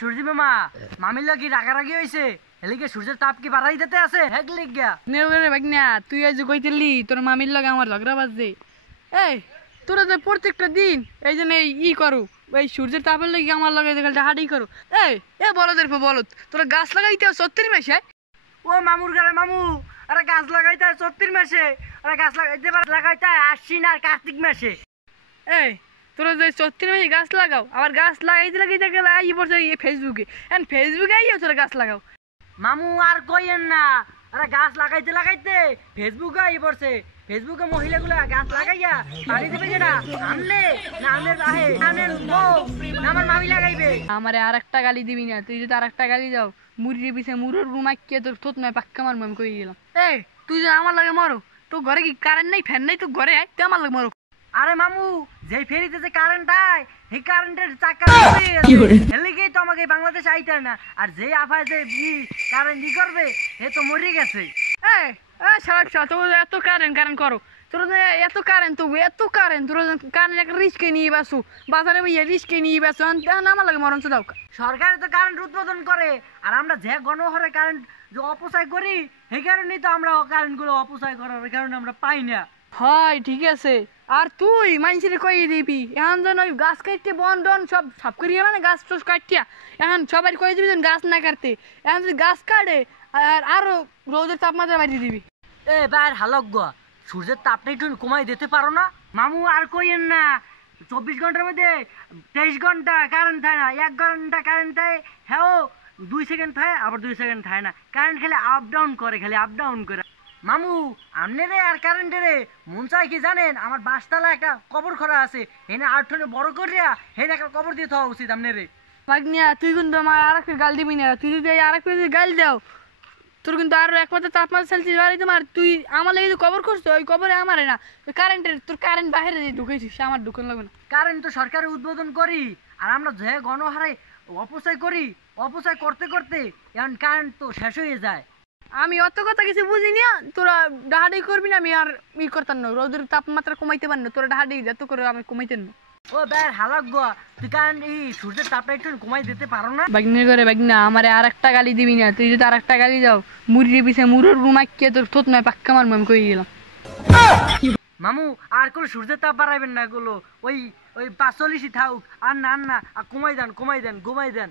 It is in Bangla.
সূর্যি মামা মামির লাগি রাগারাগি হইছে এলিকে সূর্যের তাপ কি বাড়াই দিতে আছে হেক লিখ গিয়া নে রে ভাগনা তুই আজ কইতেলি তোর মামির লগে আমার ঝগড়া বাজছে। এই তোরা যে প্রত্যেকটা দিন এই জন্য ই করু ওই সূর্যের তাপের লাগি আমার লগে হাঁটি করু। এই এ বলদের বলত তোরা গাছ লাগাইতে 34 মাসে। ও মামুর ঘরে মামু আরে গাছ লাগাইতে 34 মাসে আরে গাছ লাগাইতে আশ্বিন আর কার্তিক মাসে। এই তোরা যে 34 মাসে গাছ লাগাও আবার গাছ লাগাইতে গেলে আই পড়ছে ফেসবুকে এন্ড ফেসবুকে আইও তোরা গাছ লাগাও। মামু আর কইেন না আরে গাছ লাগাইতে ফেসবুকে আই পড়ছে ফেসবুকে মহিলাগুলা গাছ লাগাইয়া পানি দেবে কেনা আনলে না আনলে আহে আনেন বউ না আমার মামি লাগাইবে। আমারে আরেকটা গালি দিবি না, তুই যদি আরেকটা গালি যাও মুরগির পিছে মুরোর রুমাইকে তোর থোত নয় পাক্কা মারবো আমি কই গেলাম। এই তুই যে আমার লাগে মরো তোর ঘরে কি কারেন্ট নাই ফ্যান নাই তো ঘরে আয় তুই আমার লাগে মরো। আরে মামু যেই ফেরিতে যে কারেন্ট আয় সেই কারেন্টের চাকা হেলিকেই তো আমাকে বাংলাদেশ আইতে না আর যেই আফায় যে কারেন্ট ই করবে এ তো মরে গেছে। এই সারা তোর এত কারেন্ট করো তোর এত কারেন্ট তোর কারেন্ট একটা রিস্কে নিয়ে বাসু বাজারে ভাইয়া রিস্কে নিয়ে বাসু আমার লাগে মরণ দাও। সরকার তো কারেন্ট উৎপাদন করে আর আমরা যে গণহারে কারেন্ট যে অপচয় করি সেই কারণেই তো আমরা কারেন্ট গুলো অপচয় করার কারণে আমরা পাই না। হয় ঠিক আছে আর তুই মানুষের কই দিবি এখন যেন ওই গাছ কাটতে বন ডন সব করিয়ে না গাছ টাছ কাটিয়া এখন সবাই কই দিবি যেন গাছ না কাটতে এখন যদি গাছ কাটে আর আরো রোদের তাপমাত্রা বাড়িয়ে দিবি। এ বাইর হালক সূর্যের তাপটা একটু কমাই দিতে পারো না মামু আর কইেন না 24 ঘন্টার মধ্যে 23 ঘন্টা কারেন্ট থাকে না 1 ঘন্টা কারেন্ট থাকে হ্যাঁ 2 সেকেন্ড থাকে আবার 2 সেকেন্ড থাকে না কারেন্ট খালি আপ ডাউন করে মামু আমনে রে আর কারেন্টে রে মন চাই কি জানেন আমার বাসতলা একটা কবর খরা আছে এনে আটনে বড় করিয়া হেনে একটা কবর দিয়ে থাকা উচিত আমনে রে। ভাগ্নিয়া তুই কিন্তু আমার আরেকটা গাল দিবি না, তুই যদি আরেকটা যদি গাল দাও তোর কিন্তু আরো একমাত্র তাপমাত্রা সেলসিয়াস বাড়ি তোমার তুই আমার লাগে কবর করছো ওই কবরে আমারে না কারেন্টের তোর কারেন্ট বাইরে দিয়ে ঢুকেছিস আমার ঢুকান লাগবে না। কারেন্ট তো সরকারের উদ্বোধন করি আর আমরা যে গণহারে অপচয় করি অপচয় করতে করতে এখন কারেন্ট তো শেষ হয়ে যায়। আমি অত কথা কিছু বুঝি না তোরা ডাহাডি করবি না আমি আর করতাম না রোদের তাপমাত্রা কমাইতে পার না তোরা ডাহাডি এত করে আমি কমাইতেন না। ও বের হালাক তুই কারেন্ট এই সূর্যের তাপটা একটু কমাই দিতে পারো না। বাগনের ঘরে বাগনা আমারে আরেকটা গালি দিবি না, তুই যদি আরেকটা গালি যাও মুরগির পিছে মুরোর রুমাইকে তোর থোত নয় পাক্কা মারবো আমি কই গেলাম। মামু আর কোনো সূর্যের তাপ বাড়াইবেন না এগুলো ওই 45 থাকুক আর না কমাই দেন ঘুমাই দেন।